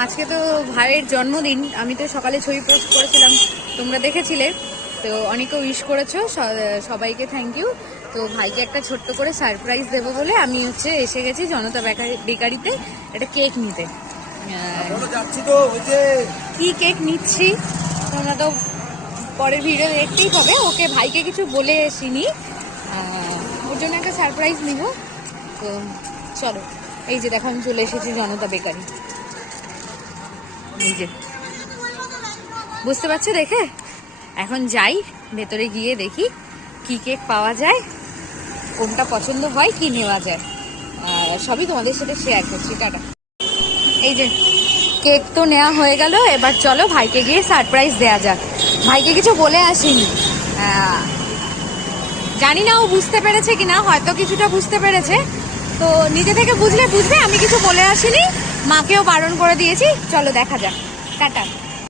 আজকে তো ভাইয়ের জন্মদিন। আমি তো সকালে ছবি পোস্ট করেছিলাম, তোমরা দেখেছিলে। তো অনেকে উইশ করেছো, সবাইকে থ্যাংক ইউ। তো ভাইকে একটা ছোট্ট করে সারপ্রাইজ দেবো বলে আমি এসে গেছি জনতা বেকারিতে একটা কেক নিতে। কি কেক নিচ্ছি তোমরা তো পরের ভিডিও দেখতেই হবে। ওকে ভাইকে কিছু বলে আসিনি, ওর জন্য একটা সারপ্রাইজ নিব। তো চলো, এই যে দেখো আমি চলে এসেছি জনতা বেকারি। এই যে বুঝতে পারছো দেখে। এখন যাই ভেতরে গিয়ে দেখি কি কেক পাওয়া যায়, কোনটা পছন্দ হয়, কি নেওয়া যায়, সবই তোমাদের সাথে শেয়ার করছি। টাটা। এই যে কেক তো নেওয়া হয়ে গেল, এবার চলো ভাইকে গিয়ে সারপ্রাইজ দেয়া যাক। ভাইকে কিছু বলে আসিনি, জানি না ও বুঝতে পেরেছে কিনা, হয়তো কিছুটা বুঝতে পেরেছে। তো নিজে থেকে বুঝবে, আমি কিছু বলে আসিনি, মাকেও বারণ করে দিয়েছি। চলো দেখা যাক। টাটা।